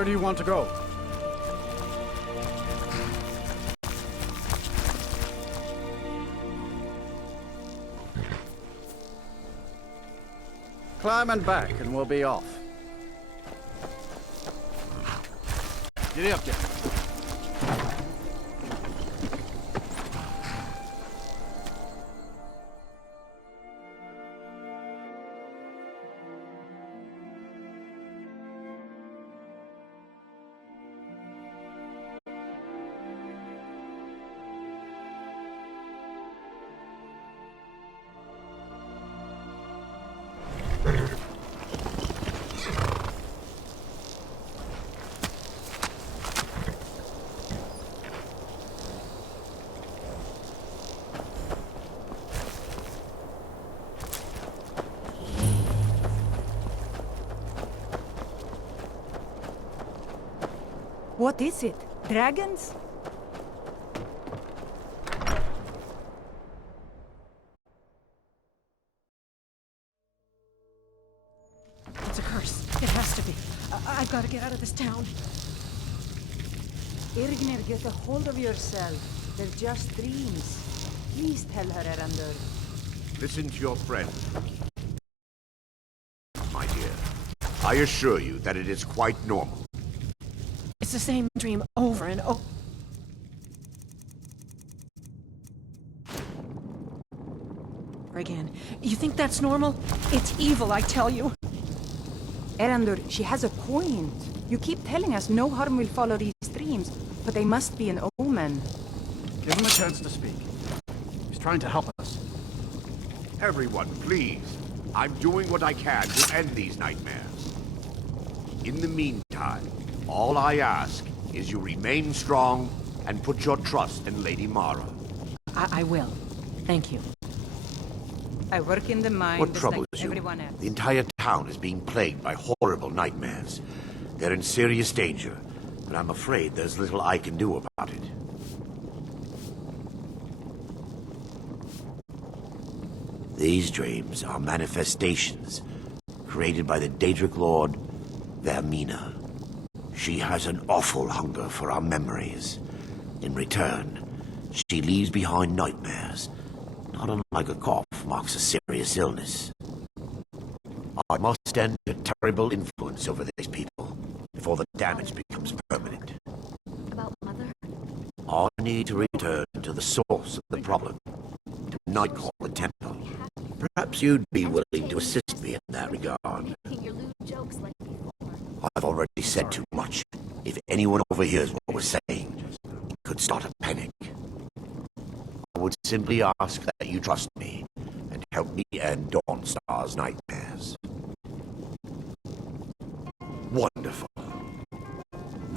Where do you want to go? Climb and back, and we'll be off. Giddy up, Jack. What is it? Dragons? It's a curse. It has to be. I've got to get out of this town. Irgnir, get a hold of yourself. They're just dreams. Please tell her, Erander. Listen to your friend, my dear. I assure you that it is quite normal. It's the same dream over and over. Again. You think that's normal? It's evil, I tell you. Erander, she has a point. You keep telling us no harm will follow these dreams, but they must be an omen. Give him a chance to speak. He's trying to help us. Everyone, please. I'm doing what I can to end these nightmares. In the meantime, all I ask is you remain strong and put your trust in Lady Mara. I will. Thank you. I work in the mine What just troubles like you? everyone else. The entire town is being plagued by horrible nightmares. They're in serious danger, and I'm afraid there's little I can do about it. These dreams are manifestations created by the Daedric Lord, Vermina. She has an awful hunger for our memories. In return, she leaves behind nightmares, not unlike a cough marks a serious illness. I must end a terrible influence over these people before the damage becomes permanent. About Mother? I need to return to the source of the problem, to Nightcall the Temple. Perhaps you'd be willing to assist me in that regard. Your lewd jokes like before. I've already said too much. If anyone overhears what we're saying, it could start a panic. I would simply ask that you trust me and help me end Dawnstar's nightmares. Wonderful.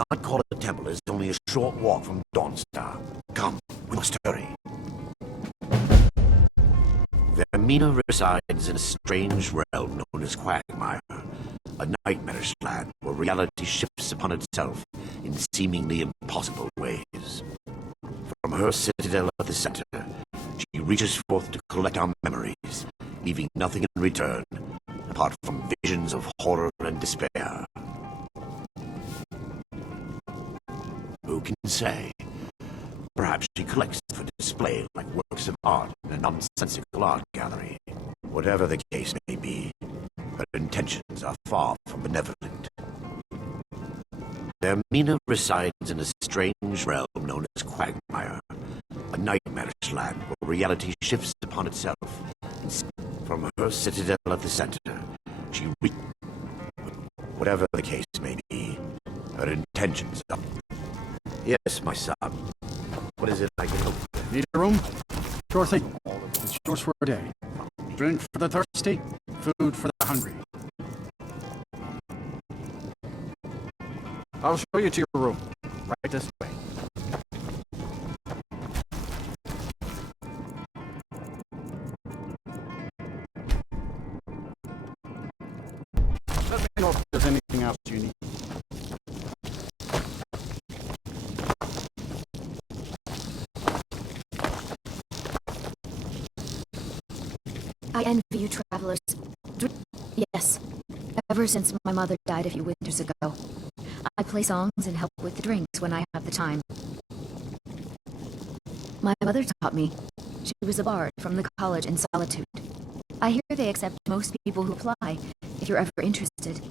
Nightcall at the Temple is only a short walk from Dawnstar. Come, we must hurry. Vermina resides in a strange realm known as Quagmire, a nightmarish land where reality shifts upon itself in seemingly impossible ways. From her citadel at the center, she reaches forth to collect our memories, leaving nothing in return, apart from visions of horror and despair. Who can say? Perhaps she collects for display like works of art in a nonsensical art gallery. Whatever the case may be, her intentions are far from benevolent. Vermina resides in a strange realm known as Quagmire, a nightmarish land where reality shifts upon itself. From her citadel at the center, she whatever the case may be, her intentions are... Yes, my son. What is it I can help with? Need a room? Sure thing. It's yours for a day. Drink for the thirsty, food for the hungry. I'll show you to your room. Right this way. Let me know if there's anything else you need. I envy you travelers. Yes, Ever since my mother died a few winters ago, I play songs and help with the drinks when I have the time. My mother taught me. She was a bard from the college in Solitude. I hear they accept most people who apply, if you're ever interested.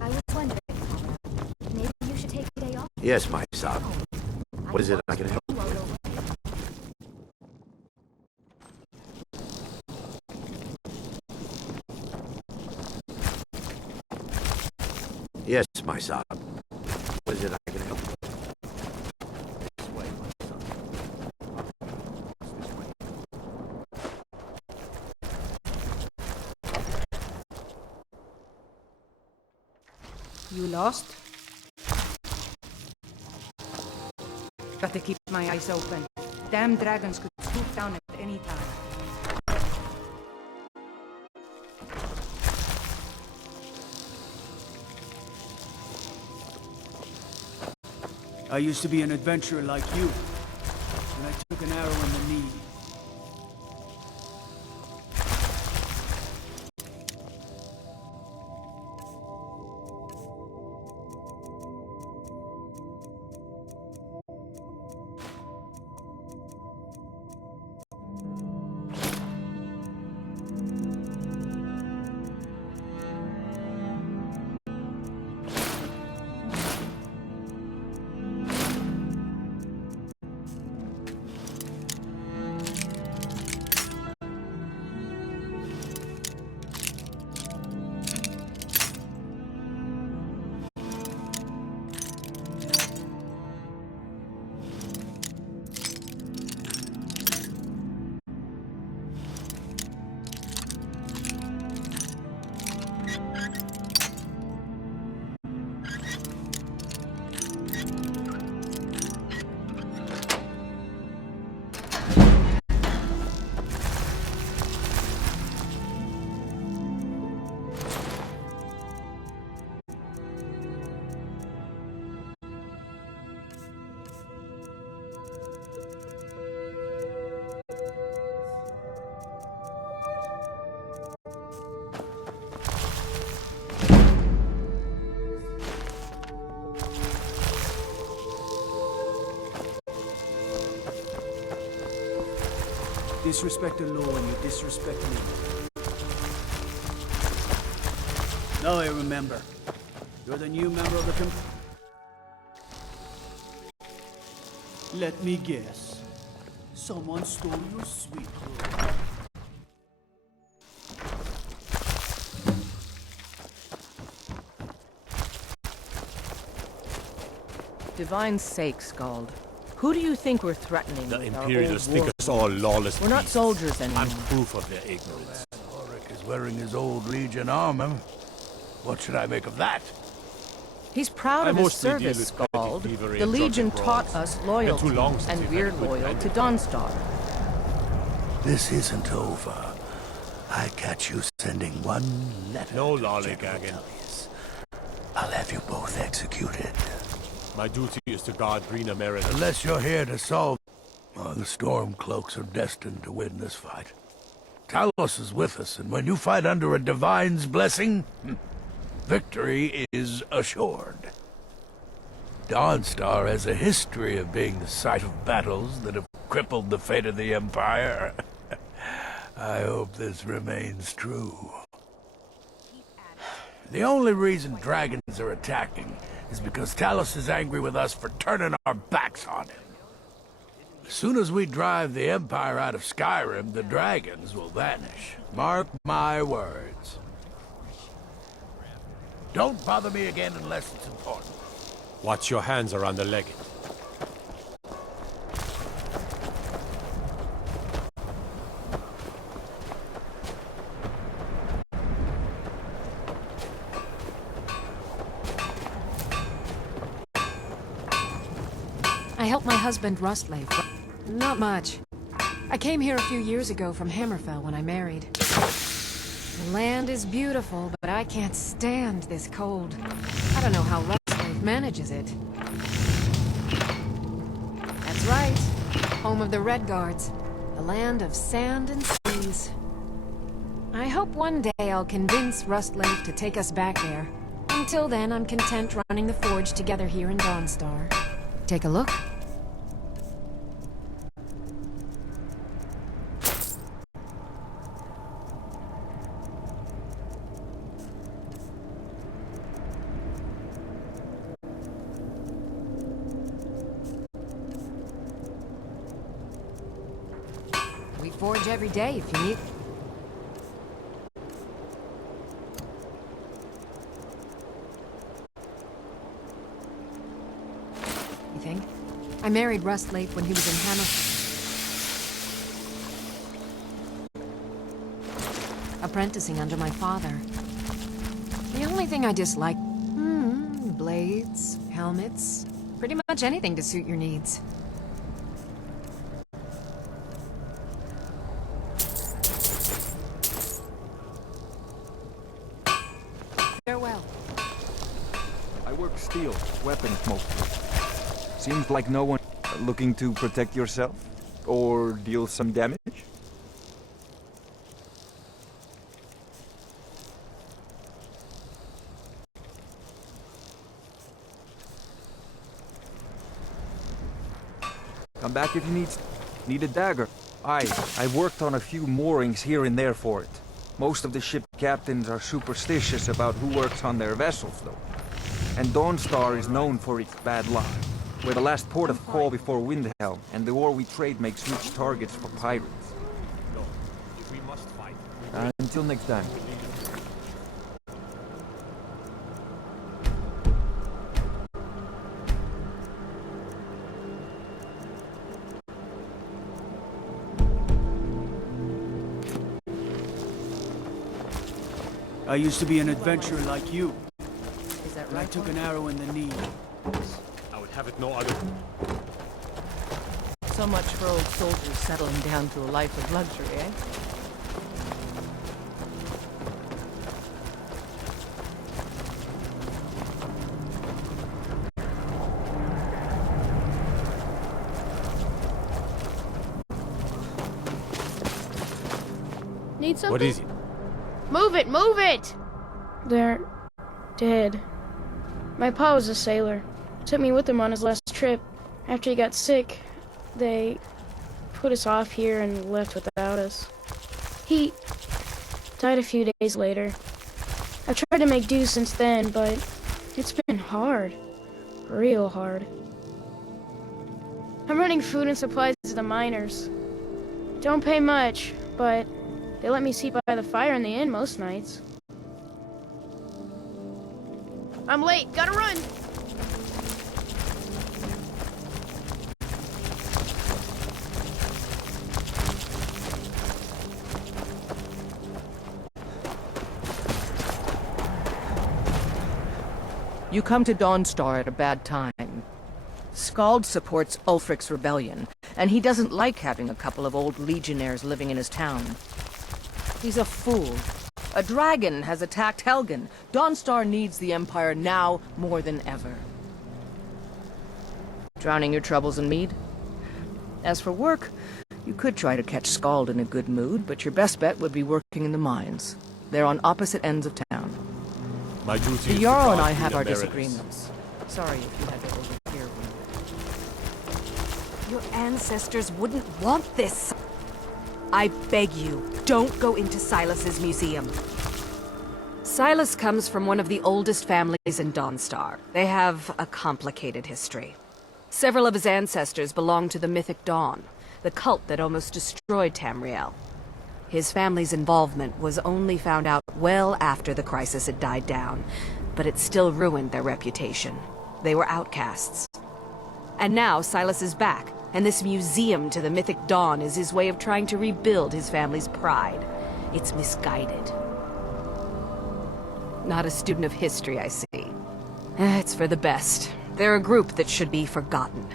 I was wondering, maybe you should take a day off? Yes, my son. What is it I can help? Yes, my son. What is it I can help? This way, my son. This way. You lost? Got to keep my eyes open. Damn dragons could swoop down at any time. I used to be an adventurer like you, and I took an arrow in the knee. Disrespect the law and you disrespect me. Now I remember. You're the new member of the Let me guess. Someone stole your sweet roll. Divine's sake, Scald. Who do you think we're threatening The with our Imperials old think war? us all lawless We're not beasts. soldiers anymore. I'm proof of their ignorance. Ulrich is wearing his old Legion armor. What should I make of that? He's proud I of his mostly deal service, with petty Scald. thievery The and Legion drunken taught brawls. us loyalty, Been too long since and we've we're had a good loyal fight. to Dawnstar. This isn't over. I catch you sending one letter. No to lollygagging. General. I'll have you both executed. My duty is to guard Brina Merida. Unless you're here to solve... Oh, the Stormcloaks are destined to win this fight. Talos is with us, and when you fight under a Divine's blessing, victory is assured. Dawnstar has a history of being the site of battles that have crippled the fate of the Empire. I hope this remains true. The only reason dragons are attacking is because Talos is angry with us for turning our backs on him. As soon as we drive the Empire out of Skyrim, the dragons will vanish. Mark my words. Don't bother me again unless it's important. Watch your hands around the legate. I helped my husband Rustlave. Not much. I came here a few years ago from Hammerfell when I married. The land is beautiful, but I can't stand this cold. I don't know how Rustlave manages it. That's right. Home of the Red Guards. The land of sand and seas. I hope one day I'll convince Rustleaf to take us back there. Until then, I'm content running the forge together here in Dawnstar. Take a look. We forge every day if you need. You think? I married Rustleaf when he was in Hammer. Apprenticing under my father. The only thing I dislike... blades, helmets, pretty much anything to suit your needs. Farewell. I work steel, weapons mostly. Seems like no one looking to protect yourself or deal some damage. Come back if you need a dagger. I've worked on a few moorings here and there for it. Most of the ship captains are superstitious about who works on their vessels, though. And Dawnstar is known for its bad luck. We're the last port of call before Windhelm, and the ore we trade makes rich targets for pirates. No, if we must fight. Until next time. I used to be an adventurer like you, Is that and I right? took an arrow in the knee. I would have it no other. So much for old soldiers settling down to a life of luxury, eh? Need something? What is it? Move it, move it! They're dead. My pa was a sailor. Took me with him on his last trip. After he got sick, they put us off here and left without us. He died a few days later. I've tried to make do since then, but it's been hard. Real hard. I'm running food and supplies to the miners. Don't pay much, but they let me sleep by the fire in the inn most nights. I'm late, gotta run! You come to Dawnstar at a bad time. Skald supports Ulfric's rebellion, and he doesn't like having a couple of old legionnaires living in his town. He's a fool. A dragon has attacked Helgen. Dawnstar needs the Empire now more than ever. Drowning your troubles in mead? As for work, you could try to catch Skald in a good mood, but your best bet would be working in the mines. They're on opposite ends of town. My duty The is Jarl to and guard I have the our Americans. disagreements. Sorry if you had to overhear one. Your ancestors wouldn't want this. I beg you, don't go into Silas's museum. Silas comes from one of the oldest families in Dawnstar. They have a complicated history. Several of his ancestors belonged to the mythic Dawn, the cult that almost destroyed Tamriel. His family's involvement was only found out well after the crisis had died down, but it still ruined their reputation. They were outcasts. And now Silas is back, and this museum to the mythic Dawn is his way of trying to rebuild his family's pride. It's misguided. Not a student of history, I see. It's for the best. They're a group that should be forgotten.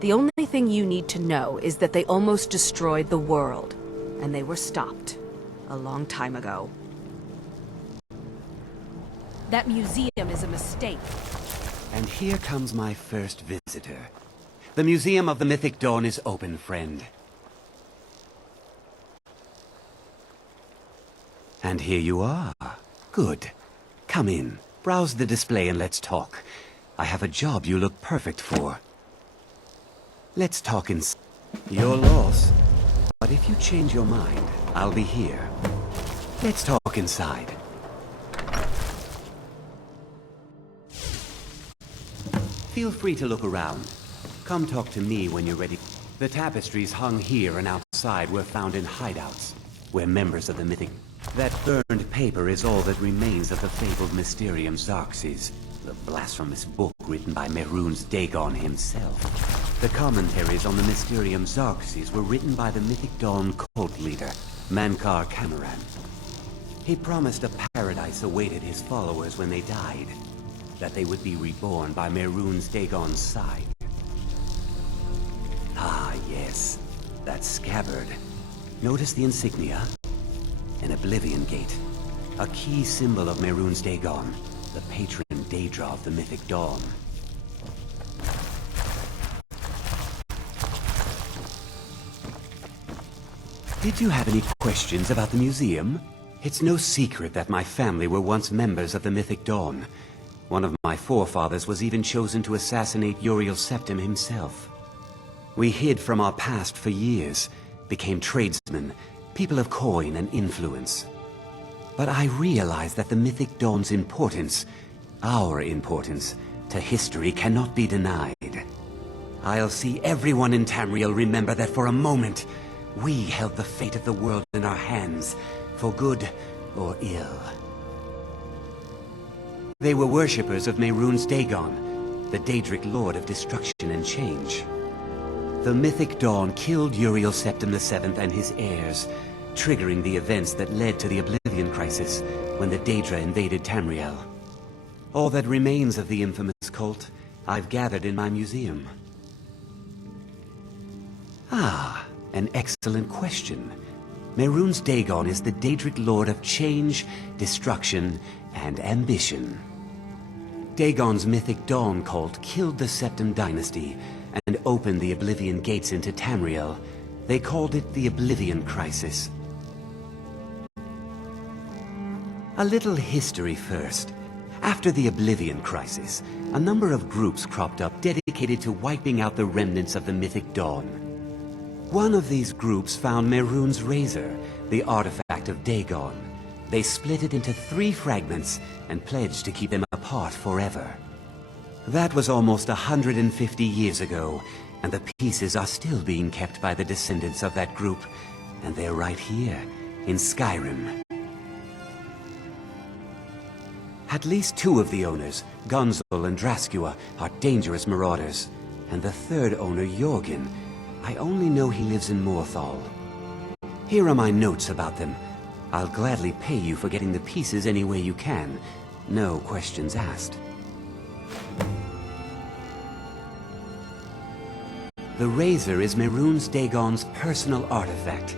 The only thing you need to know is that they almost destroyed the world, and they were stopped a long time ago. That museum is a mistake. And here comes my first visitor. The Museum of the Mythic Dawn is open, friend. And here you are. Good. Come in, browse the display and let's talk. I have a job you look perfect for. Let's talk Your loss. But if you change your mind, I'll be here. Let's talk inside. Feel free to look around. Come talk to me when you're ready. The tapestries hung here and outside were found in hideouts, where members of the Mythic... That burned paper is all that remains of the fabled Mysterium Xerxes, the blasphemous book written by Mehrunes Dagon himself. The commentaries on the Mysterium Xerxes were written by the Mythic Dawn cult leader, Mankar Cameron. He promised a paradise awaited his followers when they died, that they would be reborn by Mehrunes Dagon's side. Ah, yes, that scabbard. Notice the insignia? An Oblivion Gate, a key symbol of Mehrunes Dagon, the patron Daedra of the Mythic Dawn. Did you have any questions about the museum? It's no secret that my family were once members of the Mythic Dawn. One of my forefathers was even chosen to assassinate Uriel Septim himself. We hid from our past for years, became tradesmen, people of coin and influence. But I realized that the Mythic Dawn's importance, our importance, to history cannot be denied. I'll see everyone in Tamriel remember that for a moment, we held the fate of the world in our hands, for good or ill. They were worshippers of Mehrunes Dagon, the Daedric Lord of Destruction and Change. The Mythic Dawn killed Uriel Septim VII and his heirs, triggering the events that led to the Oblivion Crisis when the Daedra invaded Tamriel. All that remains of the infamous cult, I've gathered in my museum. Ah, an excellent question. Mehrunes Dagon is the Daedric Lord of Change, Destruction, and Ambition. Dagon's Mythic Dawn cult killed the Septim dynasty and opened the Oblivion Gates into Tamriel. They called it the Oblivion Crisis. A little history first. After the Oblivion Crisis, a number of groups cropped up dedicated to wiping out the remnants of the Mythic Dawn. One of these groups found Mehrunes' razor, the artifact of Dagon. They split it into 3 fragments and pledged to keep them apart forever. That was almost 150 years ago, and the pieces are still being kept by the descendants of that group, and they're right here, in Skyrim. At least 2 of the owners, Gunzel and Draskua, are dangerous marauders, and the 3rd owner, Jorgen, I only know he lives in Morthal. Here are my notes about them. I'll gladly pay you for getting the pieces any way you can. No questions asked. The razor is Mehrunes Dagon's personal artifact.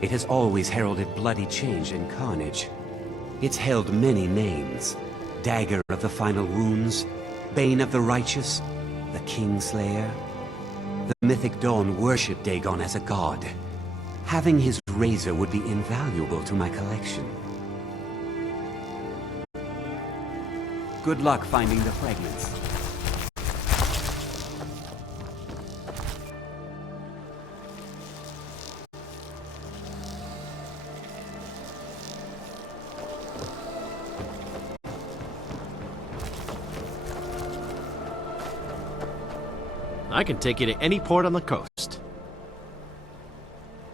It has always heralded bloody change and carnage. It's held many names. Dagger of the Final Wounds, Bane of the Righteous, the Kingslayer. The Mythic Dawn worshipped Dagon as a god. Having his razor would be invaluable to my collection. Good luck finding the fragments. I can take you to any port on the coast.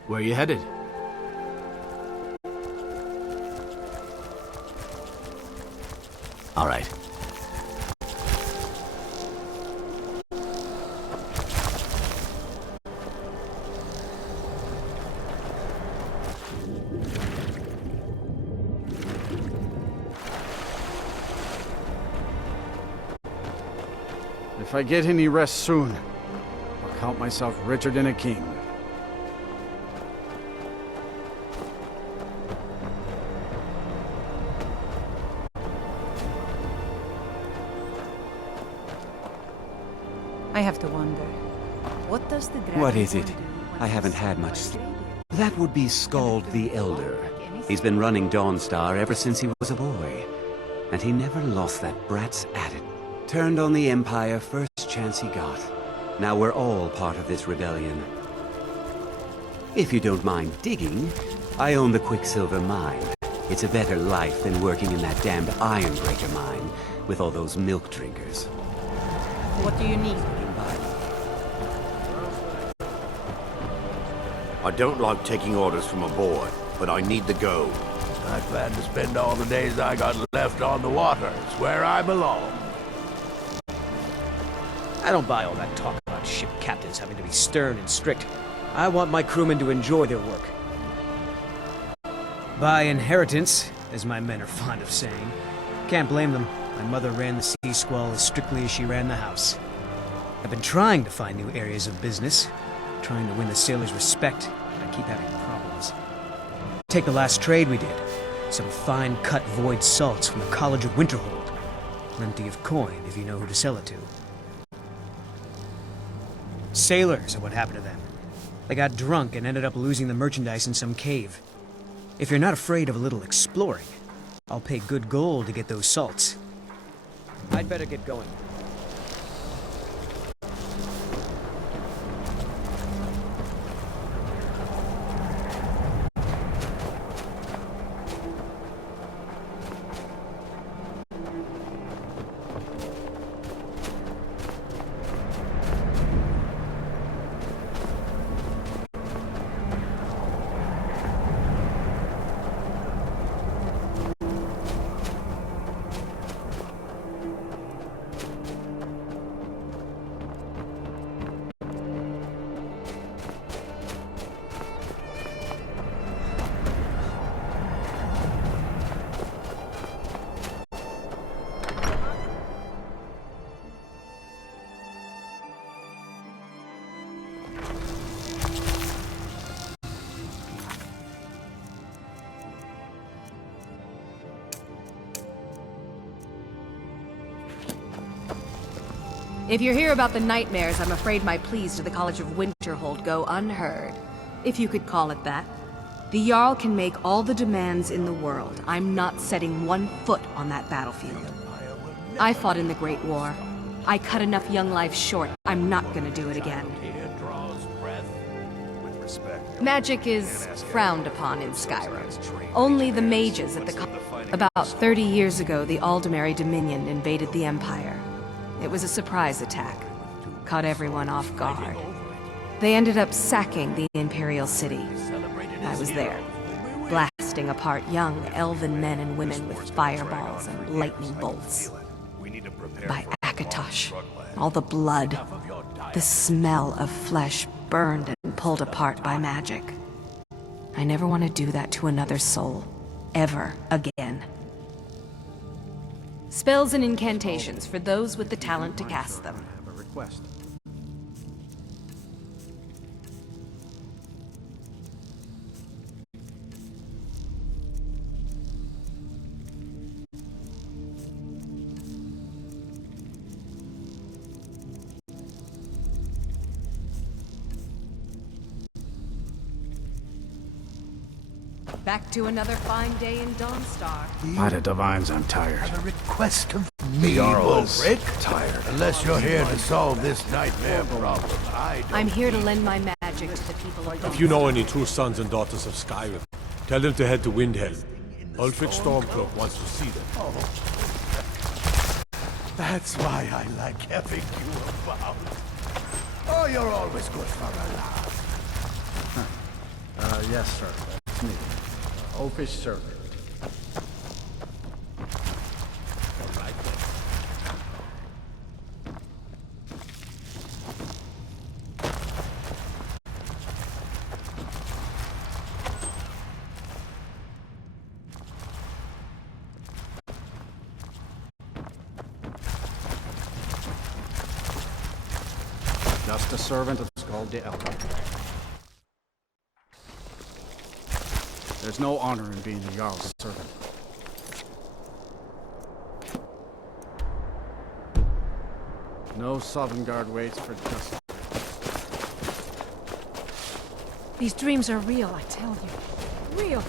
Where are you headed? All right. If I get any rest soon, I'll count myself richer than a king. I have to wonder. What does the dragon What is it? want to do when I haven't he's had much so sleep. frustrated? That would be Scald the Elder. He's been running Dawnstar ever since he was a boy. And he never lost that brat's attitude. Turned on the Empire first chance he got. Now we're all part of this rebellion. If you don't mind digging, I own the Quicksilver Mine. It's a better life than working in that damned Ironbreaker mine with all those milk drinkers. What do you need? I don't like taking orders from a boy, but I need to go. I plan to spend all the days I got left on the water. It's where I belong. I don't buy all that talk about ship captains having to be stern and strict. I want my crewmen to enjoy their work. By inheritance, as my men are fond of saying. Can't blame them. My mother ran the Sea Squall as strictly as she ran the house. I've been trying to find new areas of business, trying to win the sailors' respect, but I keep having problems. Take the last trade we did. Some fine-cut void salts from the College of Winterhold. Plenty of coin if you know who to sell it to. Sailors are what happened to them. They got drunk and ended up losing the merchandise in some cave. If you're not afraid of a little exploring, I'll pay good gold to get those salts. I'd better get going. If you hear about the nightmares, I'm afraid my pleas to the College of Winterhold go unheard. If you could call it that. The Jarl can make all the demands in the world. I'm not setting one foot on that battlefield. I fought in the Great War. I cut enough young lives short. I'm not gonna do it again. Magic is frowned upon in Skyrim. Only the mages at the About 30 years ago, the Aldemary Dominion invaded the Empire. It was a surprise attack. Caught everyone off guard. They ended up sacking the Imperial City. I was there, blasting apart young elven men and women with fireballs and lightning bolts. By Akatosh, all the blood, the smell of flesh burned and pulled apart by magic. I never want to do that to another soul, ever again. Spells and incantations for those with the talent to cast them. I have a request. Back to another fine day in Dawnstar. By the divines, I'm tired. A request of me, Ulfric? Tired. Unless you're here to solve this nightmare problem, I don't. I'm here to lend my magic to the people of If you know any true sons and daughters of Skyrim, tell them to head to Windhelm. Ulfric Stormcloak wants to see them. Oh. That's why I like having you about. Oh, you're always good for a laugh. Yes, sir. That's me. Oafish servant. Just a servant of Skald the Elder. There's no honor in being a Jarl's servant. No Sovngarde waits for justice. These dreams are real, I tell you. Real.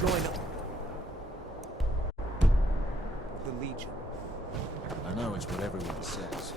join the Legion. I know it's what everyone says.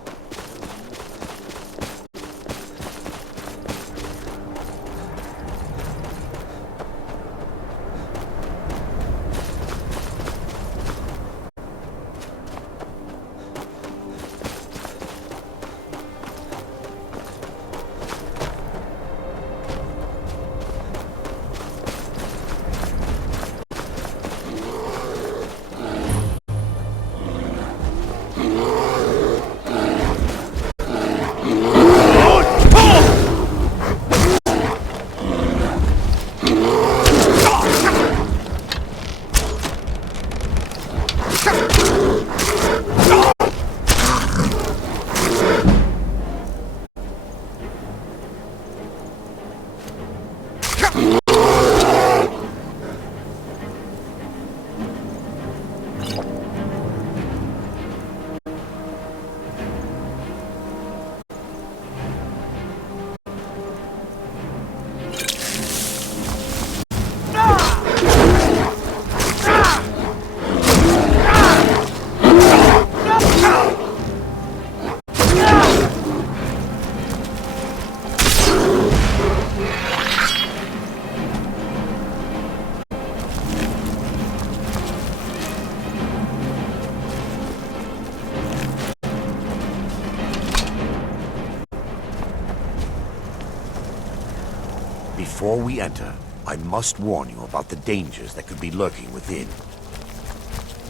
Before we enter, I must warn you about the dangers that could be lurking within.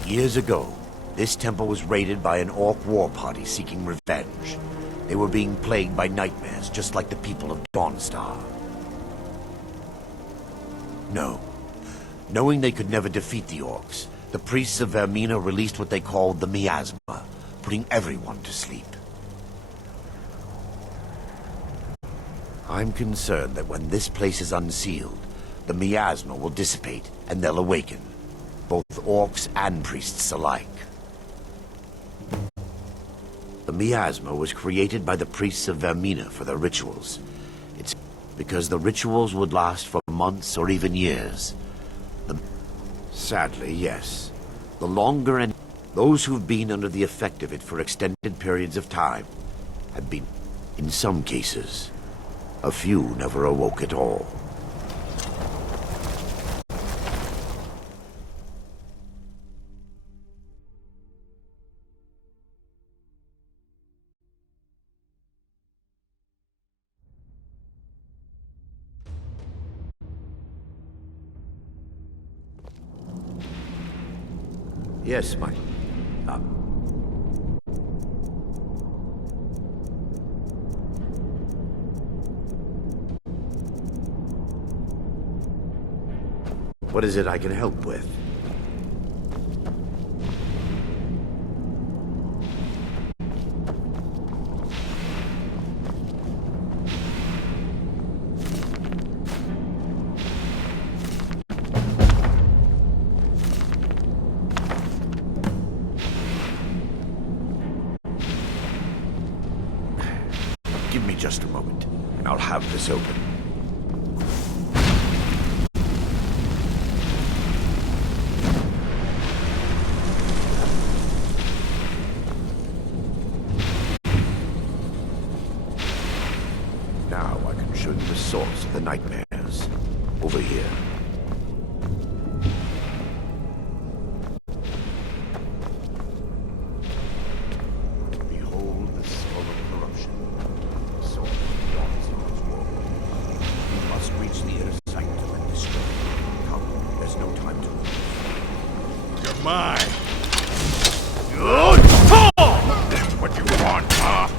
Years ago, this temple was raided by an orc war party seeking revenge. They were being plagued by nightmares, just like the people of Dawnstar. No. Knowing they could never defeat the orcs, the priests of Vermina released what they called the miasma, putting everyone to sleep. I'm concerned that when this place is unsealed, the miasma will dissipate and they'll awaken, both orcs and priests alike. The miasma was created by the priests of Vermina for their rituals. It's because the rituals would last for months or even years. Sadly, yes. The longer and those who've been under the effect of it for extended periods of time have been, in some cases, a few never awoke at all. Yes, Mike. What is it I can help with? Give me just a moment, and I'll have this open. Now I can show you the source of the nightmares. Over here. Behold the skull of corruption. Sword dawns on its wall. We must reach the inner sight to let destroy it. Come, there's no time to lose. You're mine! That's what you want, huh?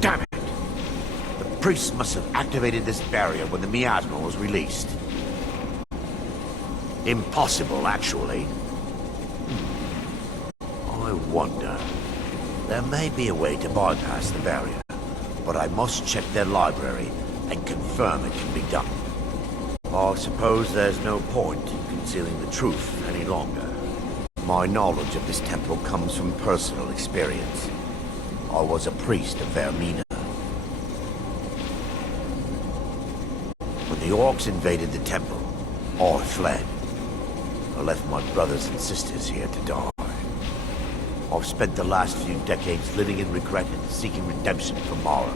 Damn it! The priests must have activated this barrier when the miasma was released. Impossible, actually. I wonder. There may be a way to bypass the barrier, but I must check their library and confirm it can be done. I suppose there's no point in concealing the truth any longer. My knowledge of this temple comes from personal experience. I was a priest of Vermina. When the orcs invaded the temple, I fled. I left my brothers and sisters here to die. I've spent the last few decades living in regret and seeking redemption from Mara.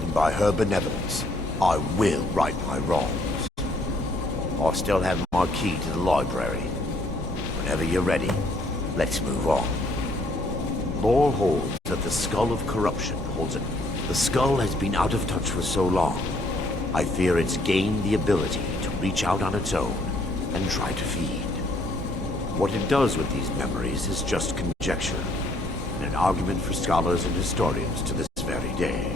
And by her benevolence, I will right my wrongs. I still have my key to the library. Whenever you're ready, let's move on. Lore holds that the skull of corruption holds it. The skull has been out of touch for so long. I fear it's gained the ability to reach out on its own and try to feed. What it does with these memories is just conjecture, and an argument for scholars and historians to this very day.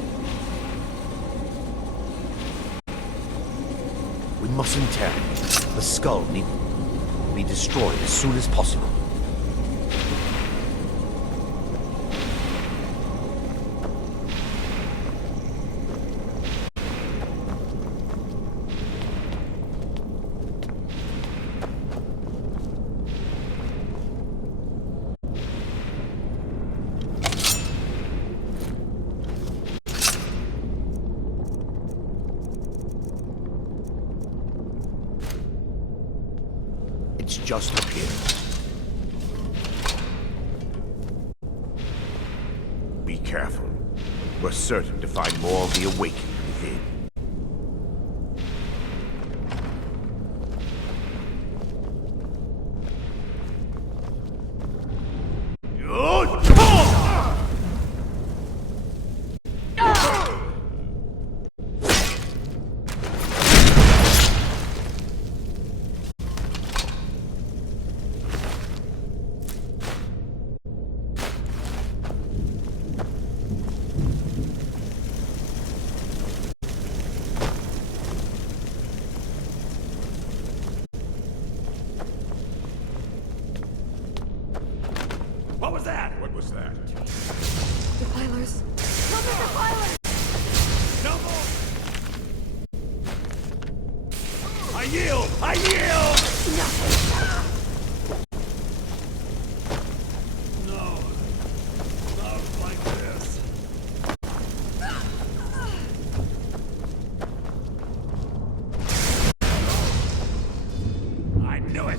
We mustn't tear it. The skull needs to be destroyed as soon as possible. It's just up here. Be careful. We're certain to find more of the awakening within. What was that? What was that? Defilers. Kill the defilers! No more! I yield! I yield! No. Not like this. I knew it!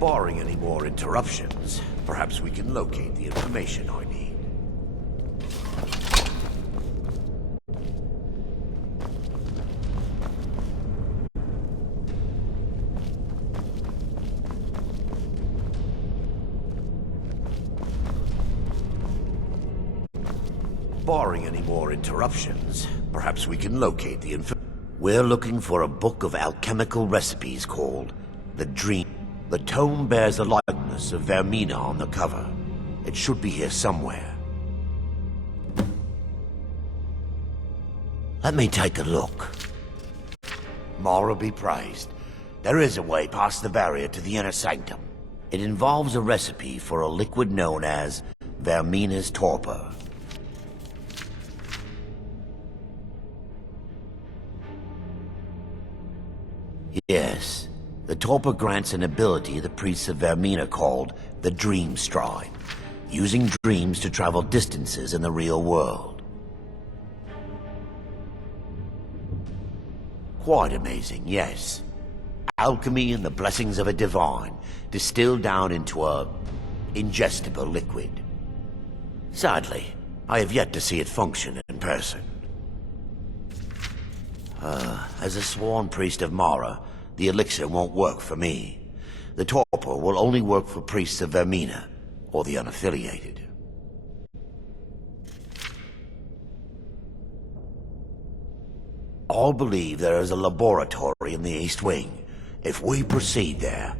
Barring any more interruptions, perhaps we can locate the information I need. Barring any more interruptions, perhaps we can locate the We're looking for a book of alchemical recipes called The Dream. The tome bears a likeness of Vermina on the cover. It should be here somewhere. Let me take a look. Mara be praised. There is a way past the barrier to the inner sanctum. It involves a recipe for a liquid known as Vermina's torpor. Yes, the torpor grants an ability the priests of Vermina called the Dream Stride, using dreams to travel distances in the real world. Quite amazing, yes. Alchemy and the blessings of a divine, distilled down into a ingestible liquid. Sadly, I have yet to see it function in person. As a sworn priest of Mara, the elixir won't work for me. The torpor will only work for priests of Vermina, or the unaffiliated. All believe there is a laboratory in the East Wing. If we proceed there,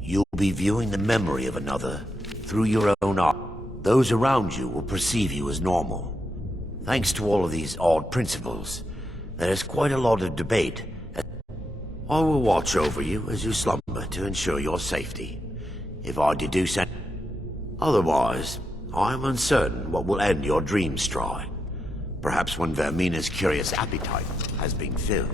you'll be viewing the memory of another through your own eye. Those around you will perceive you as normal. Thanks to all of these odd principles, there is quite a lot of debate. I will watch over you as you slumber to ensure your safety. If I deduce any... Otherwise, I am uncertain what will end your dream stride. Perhaps when Vermina's curious appetite has been filled.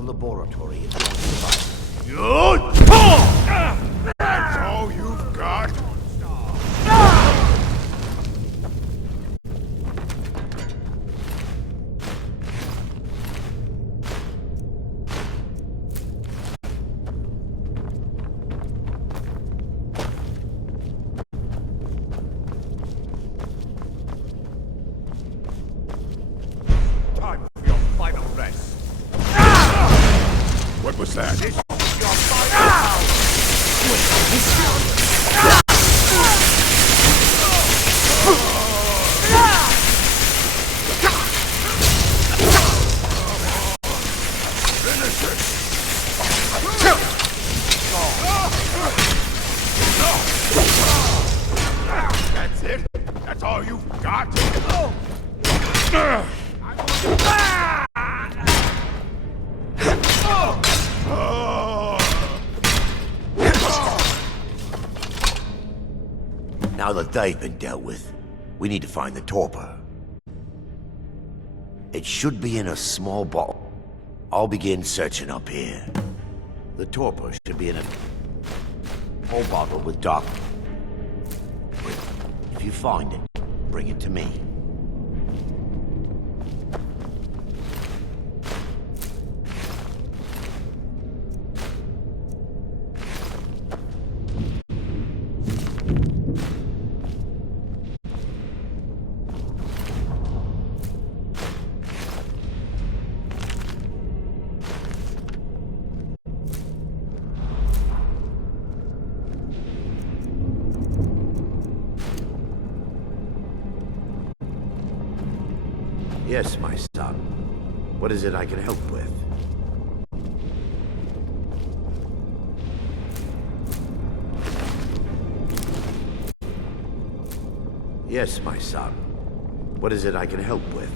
The laboratory is going to That's all you've got? Time for your final rest. What was that? This is your final. Finish it. That's it? That's all you've got? Now that they've been dealt with, we need to find the torpor. It should be in a small bottle. I'll begin searching up here. The torpor should be in a whole bottle with dark. If you find it, bring it to me. Yes, my son. What is it I can help with? Yes, my son. What is it I can help with?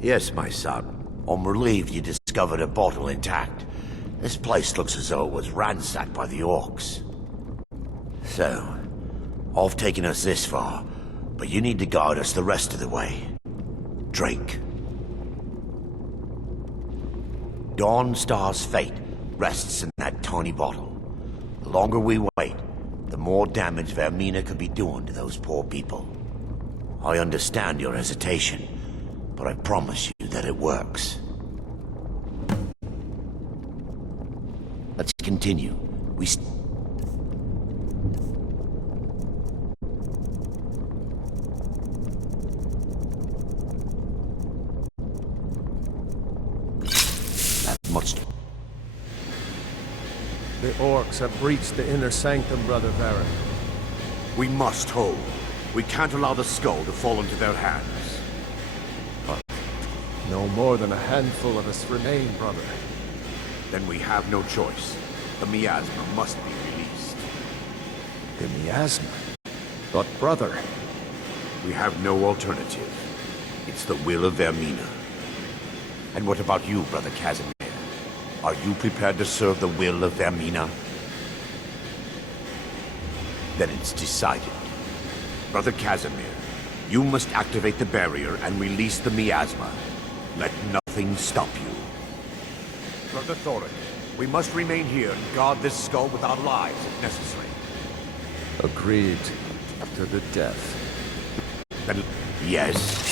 Yes, my son. I'm relieved you discovered a bottle intact. This place looks as though it was ransacked by the orcs. So, I've taken us this far, but you need to guide us the rest of the way. Drink. Dawnstar's fate rests in that tiny bottle. The longer we wait, the more damage Vermina could be doing to those poor people. I understand your hesitation, but I promise you that it works. Let's continue. The orcs have breached the inner sanctum, Brother Varron. We must hold. We can't allow the skull to fall into their hands. But no more than a handful of us remain, brother. Then we have no choice. The miasma must be released. The miasma? But brother... We have no alternative. It's the will of Vermina. And what about you, Brother Casimir? Are you prepared to serve the will of Vermina? Then it's decided. Brother Casimir, you must activate the barrier and release the miasma. Let nothing stop you. Brother Thorin, we must remain here and guard this skull with our lives if necessary. Agreed. To the death. Then, yes.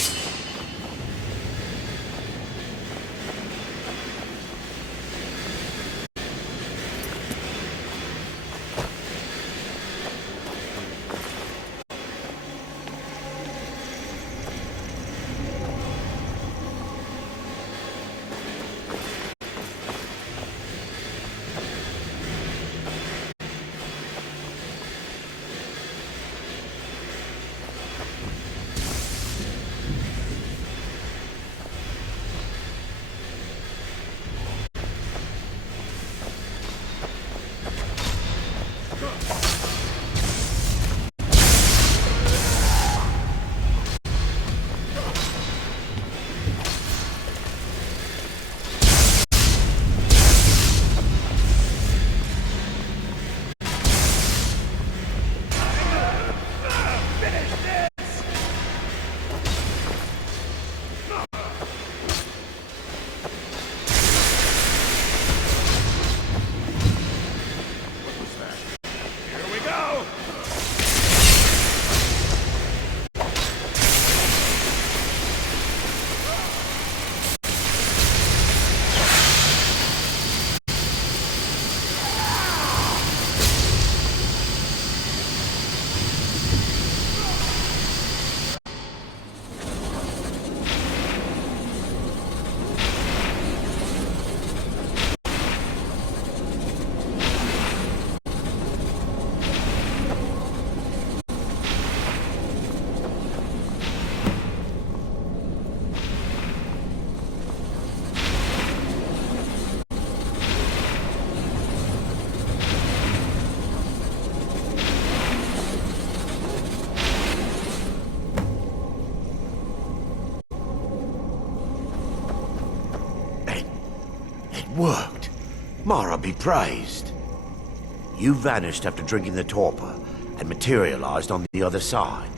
Worked. Mara be praised. You vanished after drinking the torpor and materialized on the other side.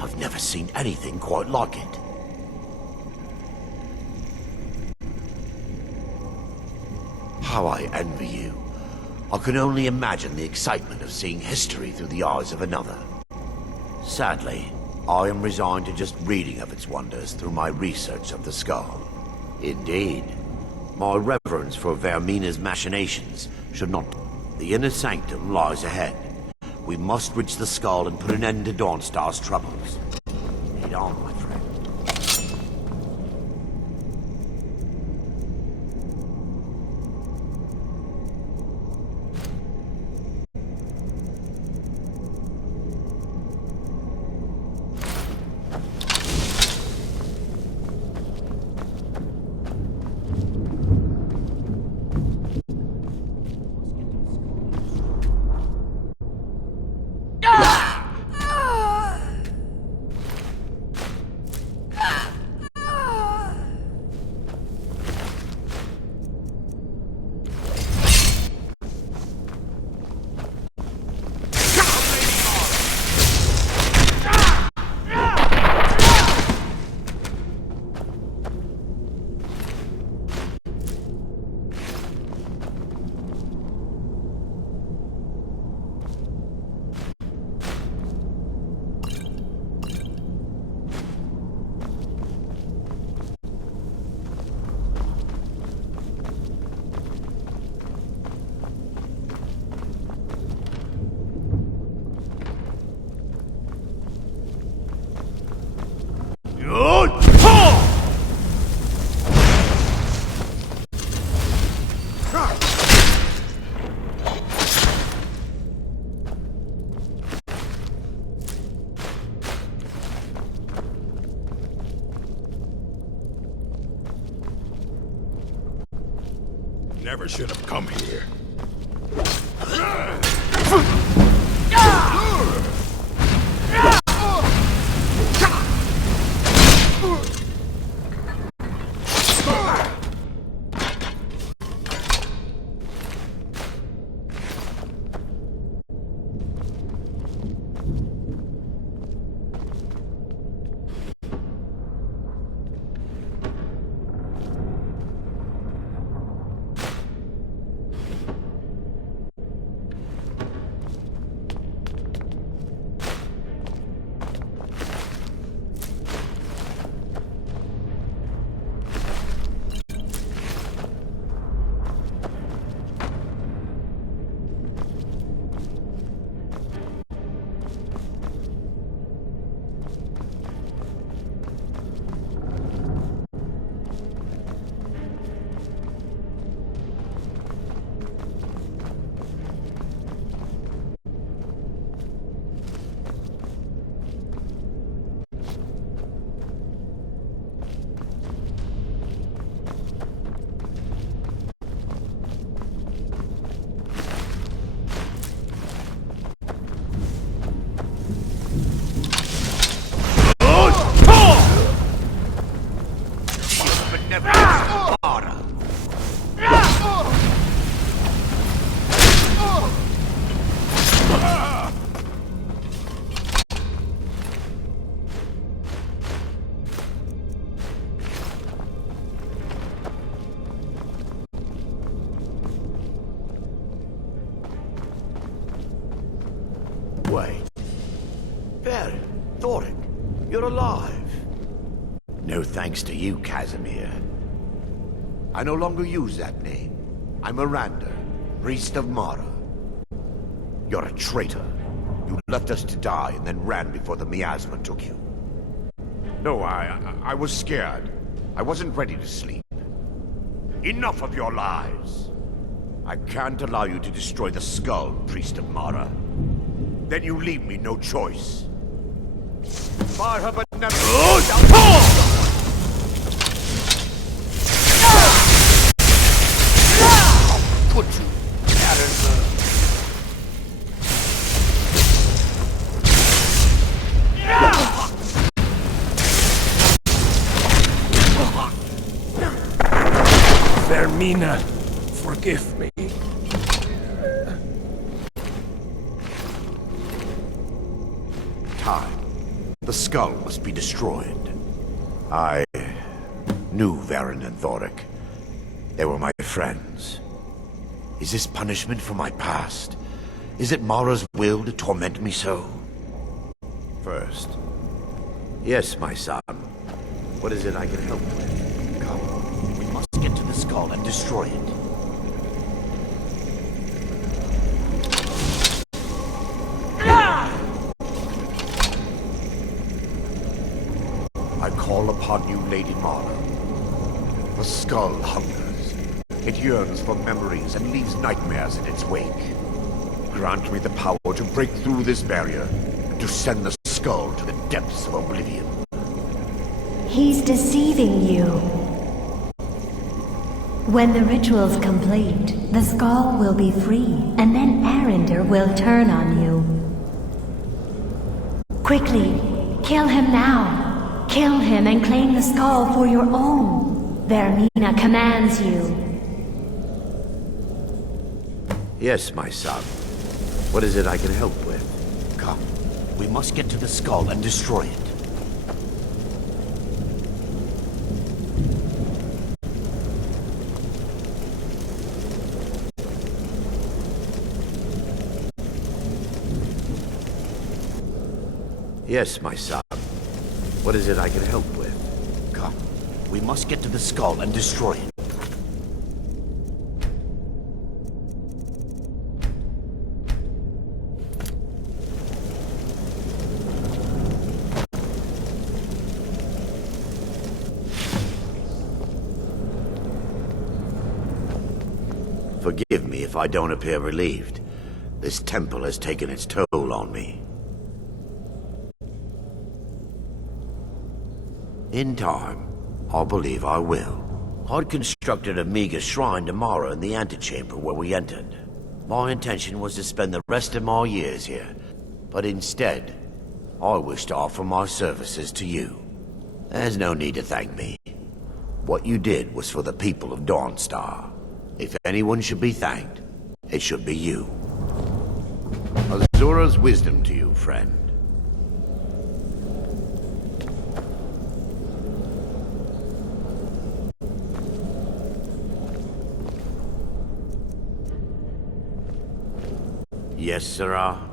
I've never seen anything quite like it. How I envy you. I can only imagine the excitement of seeing history through the eyes of another. Sadly, I am resigned to just reading of its wonders through my research of the skull. Indeed. My reverence for Vermina's machinations should not... The inner sanctum lies ahead. We must reach the skull and put an end to Dawnstar's troubles. Lead on, my friend. never should have come here. Wait. Baron, Thoric, you're alive. No thanks to you, Casimir. I no longer use that name. I'm Miranda, priest of Mara. You're a traitor. You left us to die and then ran before the miasma took you. No, I was scared. I wasn't ready to sleep. Enough of your lies. I can't allow you to destroy the skull, priest of Mara. Then you leave me no choice. By her Put you, Vermina, forgive me. Time. The skull must be destroyed. I knew Varen and Thoric. They were my friends. Is this punishment for my past? Is it Mara's will to torment me so? First. Yes, my son. What is it I can help with? Come, we must get to the skull and destroy it. I call upon you, Lady Mara. The skull hungers. It yearns for memories and leaves nightmares in its wake. Grant me the power to break through this barrier and to send the skull to the depths of oblivion. He's deceiving you. When the ritual's complete, the skull will be free, and then Arender will turn on you. Quickly, kill him now. Kill him and claim the skull for your own. Vermina commands you. Yes, my son. What is it I can help with? Come, we must get to the skull and destroy it. Yes, my son. What is it I can help with? Come, we must get to the skull and destroy it. Forgive me if I don't appear relieved. This temple has taken its toll on me. In time, I'll believe I will. I'd constructed a meager shrine to Mara in the antechamber where we entered. My intention was to spend the rest of my years here, but instead, I wish to offer my services to you. There's no need to thank me. What you did was for the people of Dawnstar. If anyone should be thanked, it should be you. Azura's wisdom to you, friend. Yes, sirrah.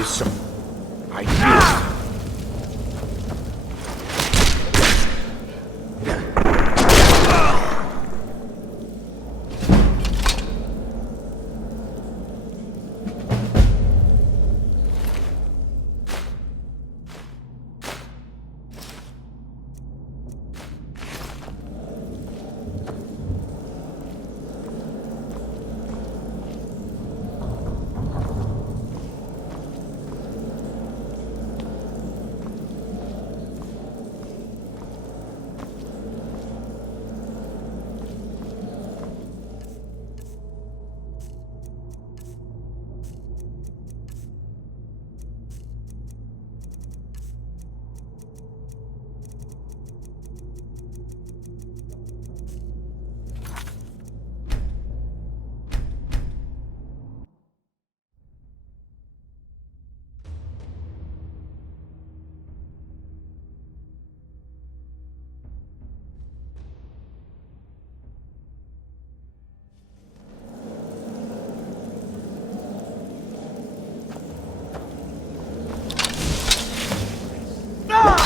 Is some... I knew it.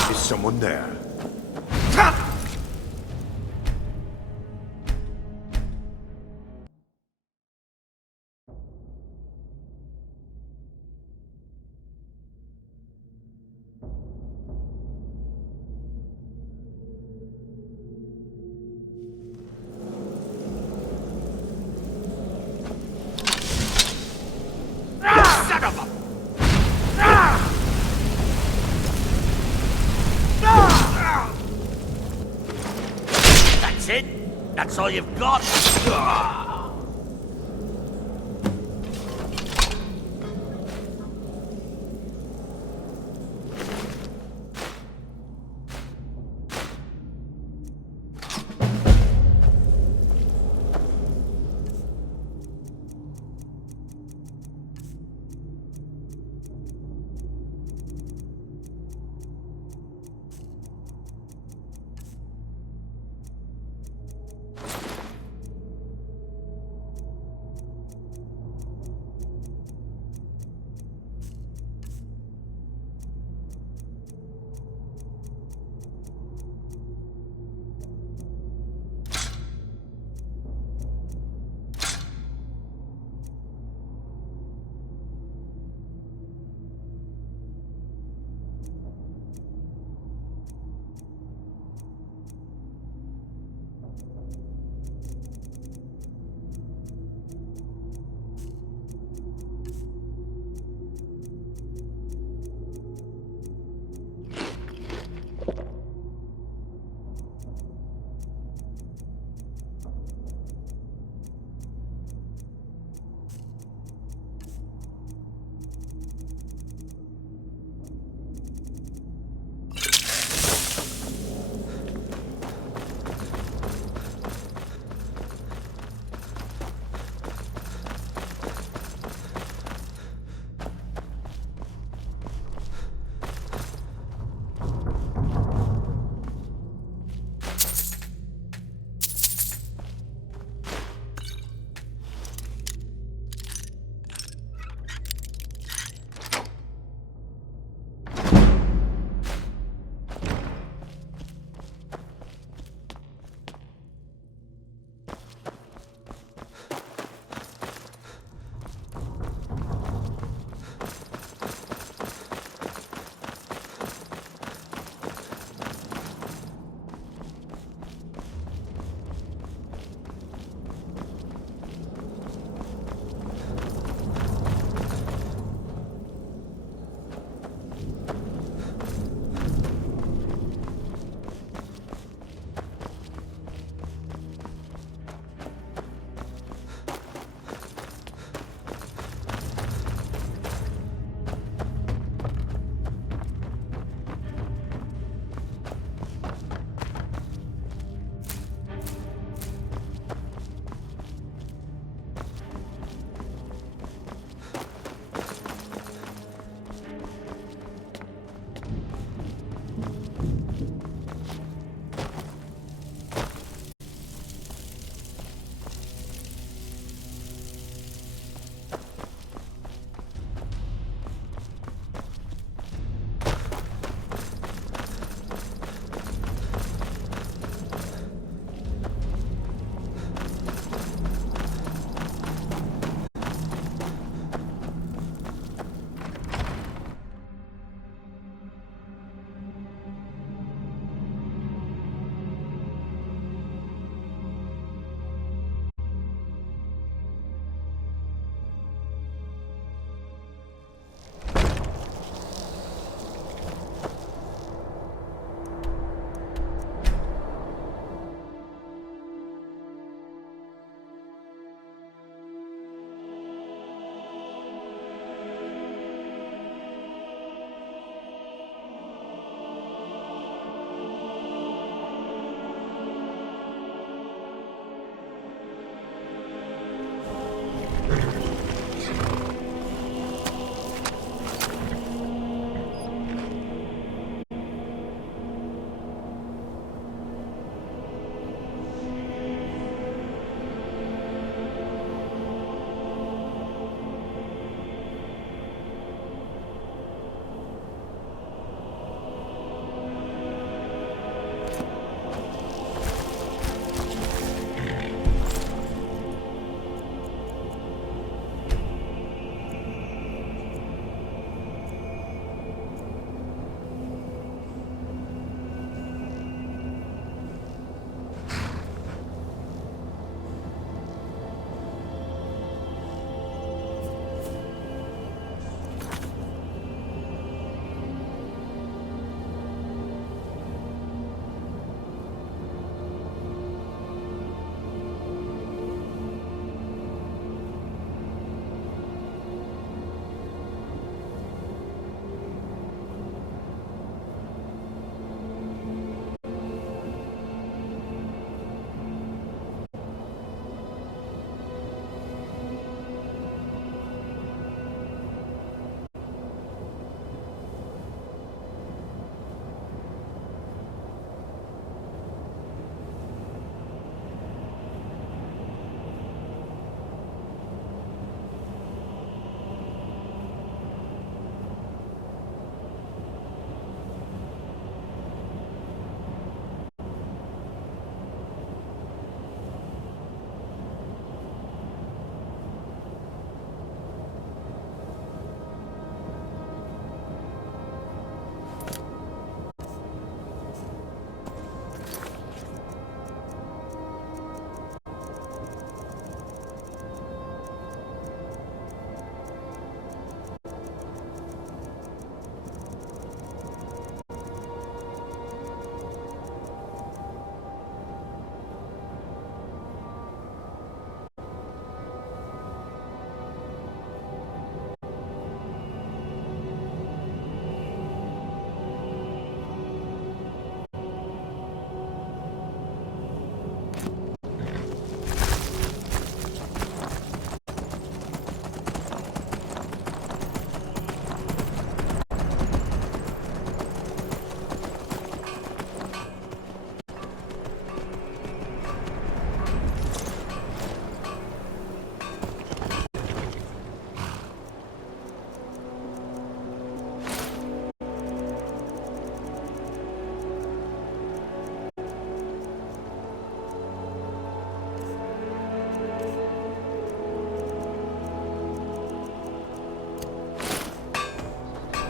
Is someone there? Son of a... That's it? That's all you've got?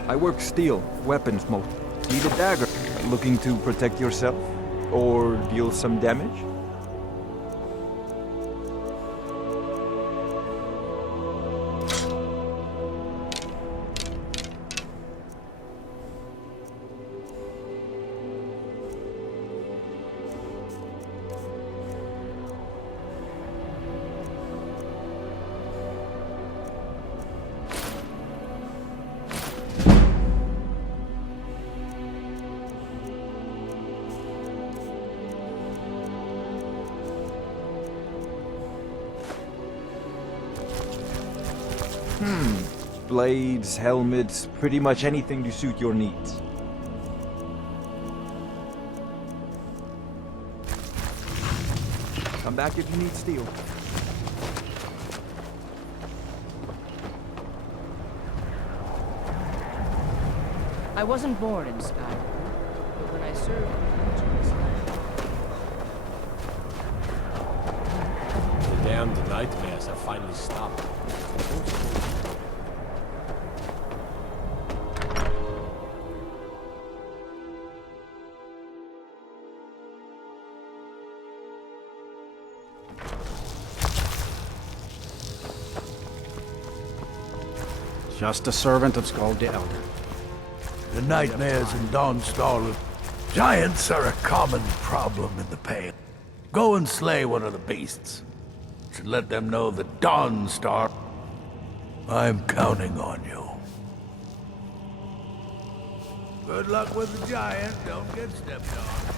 I work steel, weapons most. Need a dagger. Looking to protect yourself? Or deal some damage? Blades, helmets, pretty much anything to suit your needs. Come back if you need steel. I wasn't born in Skyrim, but when I served in The damned nightmares have finally stopped. Just a servant of Skald the Elder. The nightmares in Dawnstar. Giants are a common problem in the Pale. Go and slay one of the beasts. Should let them know that Dawnstar. I'm counting on you. Good luck with the giant. Don't get stepped on.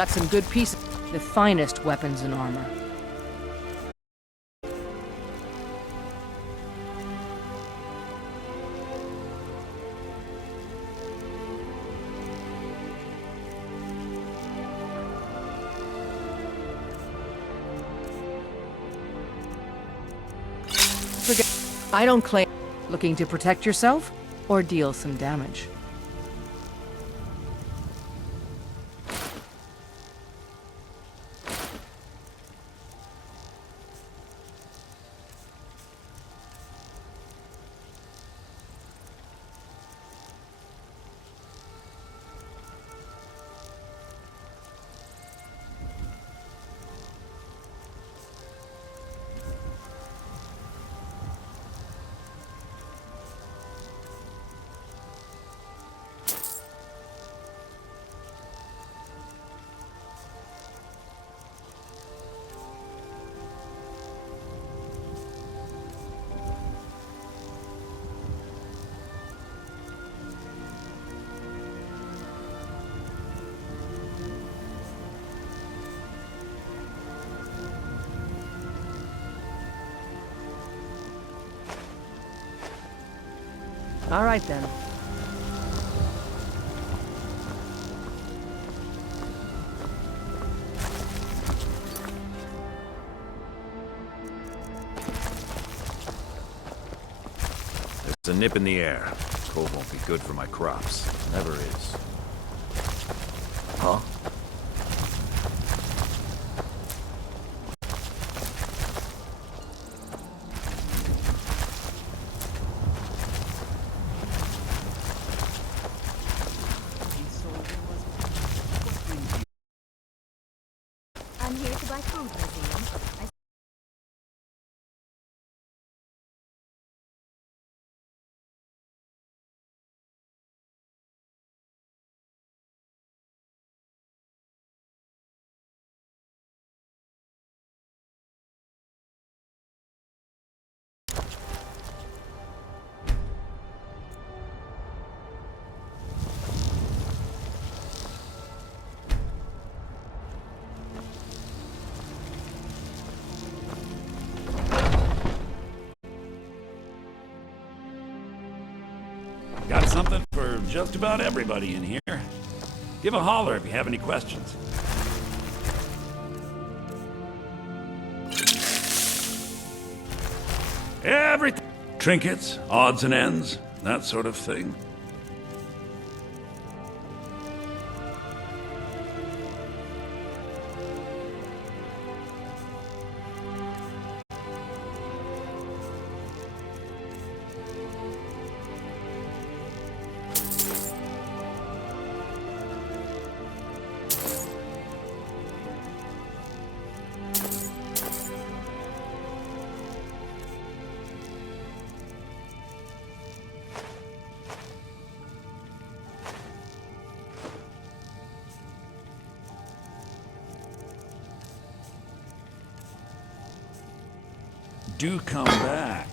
Got some good pieces. The finest weapons and armor. Forget. I don't claim. Looking to protect yourself or deal some damage. All right, then. There's a nip in the air. Cold won't be good for my crops. Never is. Huh? I'm here to buy food, Museum. Got something for just about everybody in here. Give a holler if you have any questions. Everything. Trinkets, odds and ends, that sort of thing. Do come back.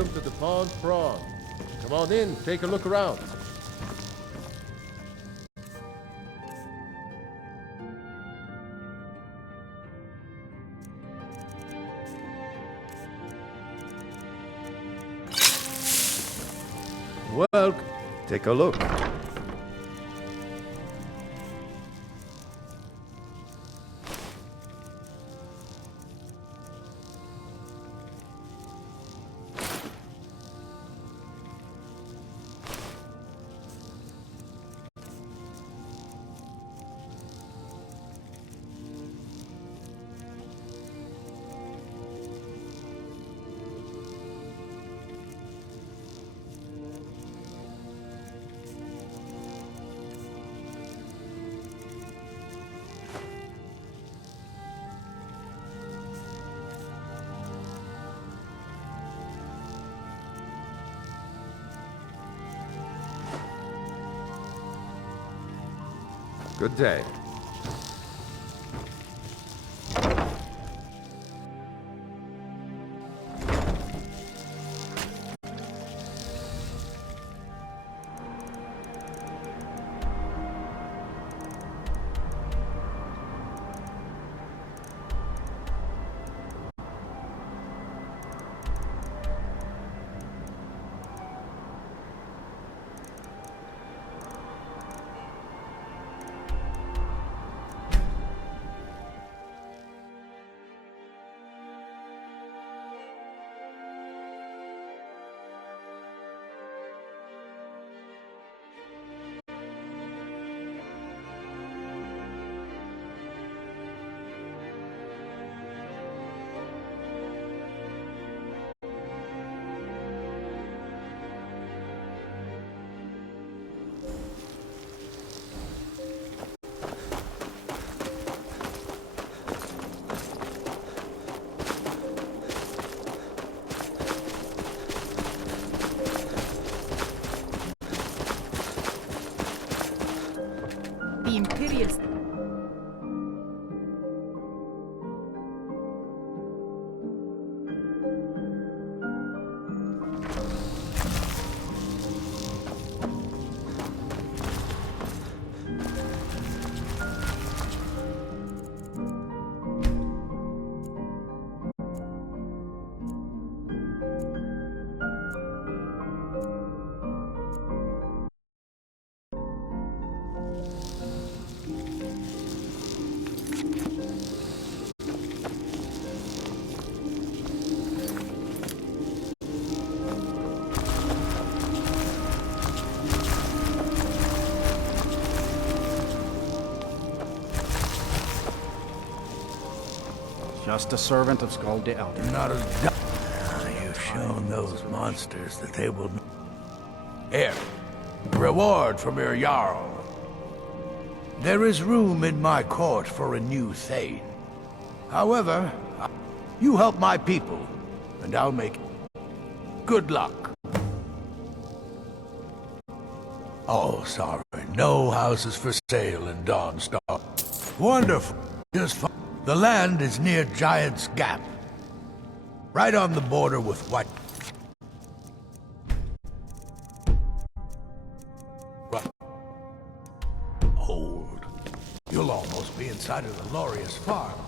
Welcome to the Pond Prawn. Come on in, take a look around. Well, take a look. Good day. The Imperials. Just a servant of Skald the Elder. Not as you've shown those monsters that they will... Here, reward from your Jarl. There is room in my court for a new Thane. However, you help my people, and I'll make it. Good luck. Oh, sorry. No houses for sale in Dawnstar. Wonderful. Just fine. The land is near Giant's Gap. Right on the border with White... Hold. You'll almost be inside of the Lorius farm.